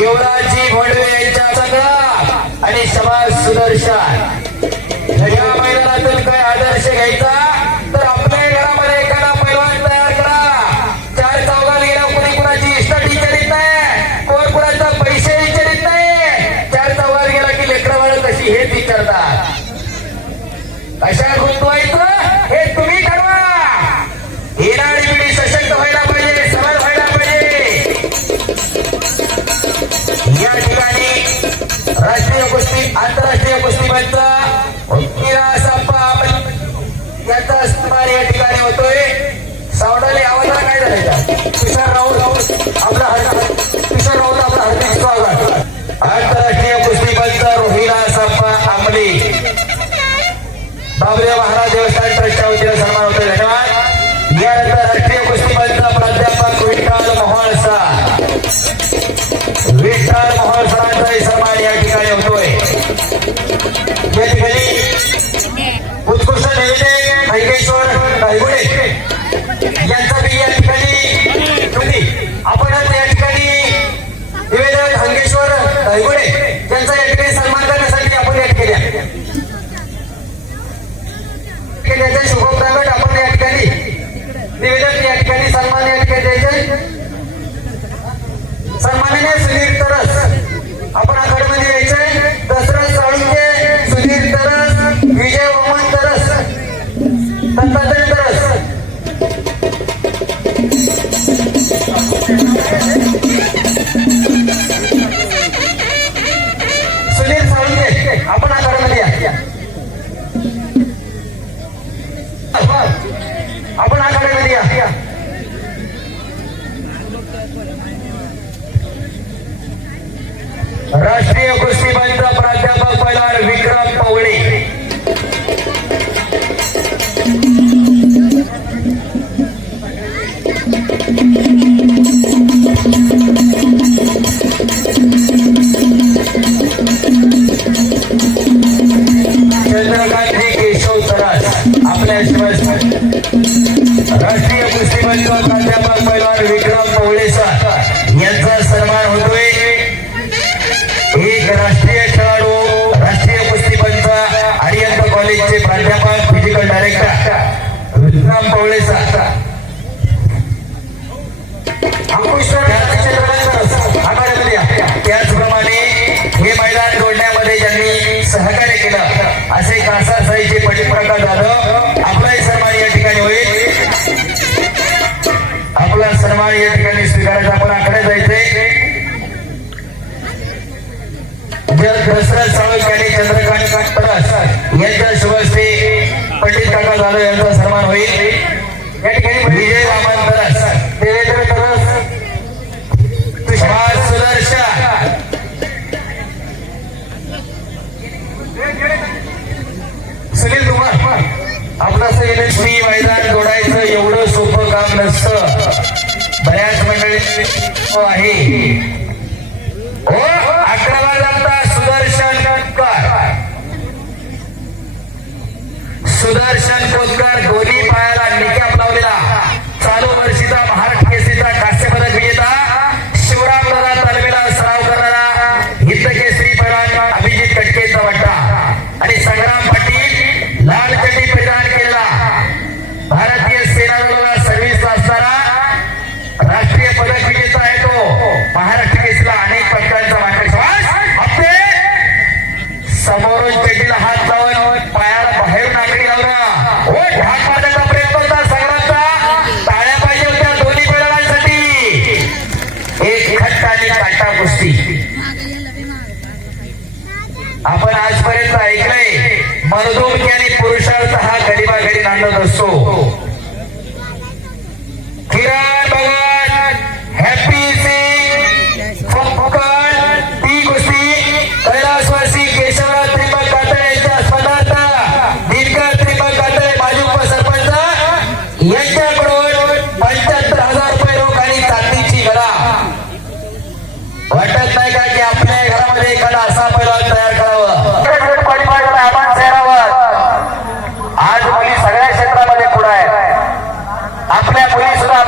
युवराजी भडवे यांच्या संग्राम आणि समाज सुदर्शन. या मैदानातून काय आदर्श घ्यायचा किसन राहुल आपला किसन महाराज देवस्थान ट्रस्टच्या वतीने राष्ट्रीय कुस्तीपंत प्राध्यापक विठ्ठल मोहळसा. विठ्ठल राष्ट्रीय कुस्ती प्राध्यापक पदार विक्रम पवळे दशरथ सावंत चंद्रकांत पदास यांच्या शुभ हस्ते पंडित काका जाधव यांचा सन्मान होईल. या ठिकाणी विजय रामन तरस देवेंद्र तरस तुषार सुदर्शा सुनील कुमार आपला श्री मैदान जोडायचं एवढं सोपं काम नसतं. बऱ्याच मंडळी आहे. सुदर्शन पुष्कर आणि काटा कुस्ती आपण आजपर्यंत ऐकलंय मनदुमकी आणि पुरुषार्थ हा घडीबाघडी नांदत असतो. वाटत नाही का की आपल्या घरामध्ये एखादा असा पैलवान तयार करावा? आव्हान शहरावर आज मुली सगळ्या क्षेत्रामध्ये पुढे आहेत. आपल्या मुली सुद्धा